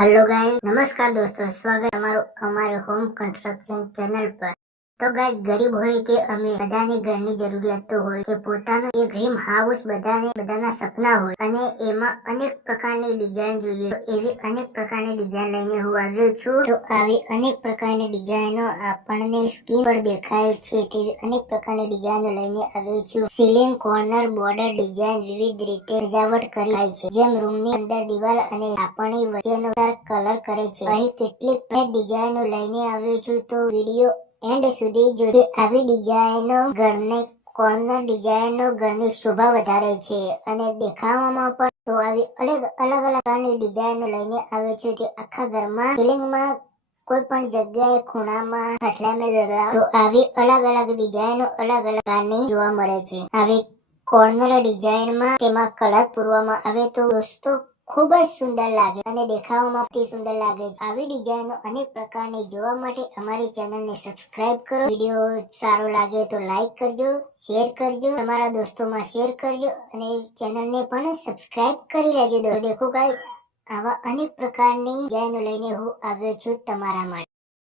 Hello guys, नमस्कार दोस्तों, स्वागत તમારું અમારી હોમ કન્સ્ટ્રક્શન ચેનલ પર। તો ગાઈસ, ગરીબ હોય કે અમીર, બધાની ઘરની જરૂરિયાતો હોય કે પોતાનું એક ડ્રીમ હાઉસ બધાના સપના હોય અને એમાં અનેક પ્રકારની ડિઝાઇન જોઈએ। તો એવી અનેક પ્રકારની ડિઝાઇન લઈને હું આવ્યો છું। તો આવી અનેક પ્રકારની ડિઝાઇનો આપણને સ્ક્રીન પર દેખાય છે તેવી અનેક પ્રકારની ડિઝાઇનો લઈને આવ્યો છું। સીલિંગ, કોર્નર, બોર્ડર ડિઝાઇન વિવિધ રીતે સજાવટ કરી થાય છે, જેમ રૂમની અંદર દિવાલ અને આપણી વચ્ચેનો કલર કરે છે। અહીં કેટલીક ડિઝાઇનો લઈને આવ્યો છું, તો વિડીયો એન્ડ સુધી જોજો। આવી ડિઝાઇનો ઘરને કોર્નર ડિઝાઇનો ઘરની શોભા વધારે છે અને દેખાવામાં પણ। તો આવી અલગ પ્રકારની ડિઝાઇનો લઈને આવ્યો છું કે આખા ઘરમાં સીલિંગમાં કોઈ પણ જગ્યાએ ખૂણામાં ખાટલામાં લગાવો તો આવી અલગ ડિઝાઇનો અલગ પ્રકારની જોવા મળે છે। આવી કોર્નર ડિઝાઇનમાં તેમાં કલર પૂરવામાં આવે તો દોસ્તો ખૂબ જ સુંદર લાગે અને દેખાવામાં પણ સુંદર લાગે છે। આવી ડિઝાઇનો અનેક પ્રકારની જોવા માટે અમારી ચેનલને સબસ્ક્રાઇબ કરો। વિડીયો સારો લાગે તો લાઈક કરજો, શેર કરજો, તમારા દોસ્તોમાં શેર કરજો અને ચેનલને પણ સબસ્ક્રાઇબ કરી લેજો। દેખો ગાઈસ, આવા અનેક પ્રકારની ડિઝાઇનો લઈને હું આવ્યો છું તમારા માટે।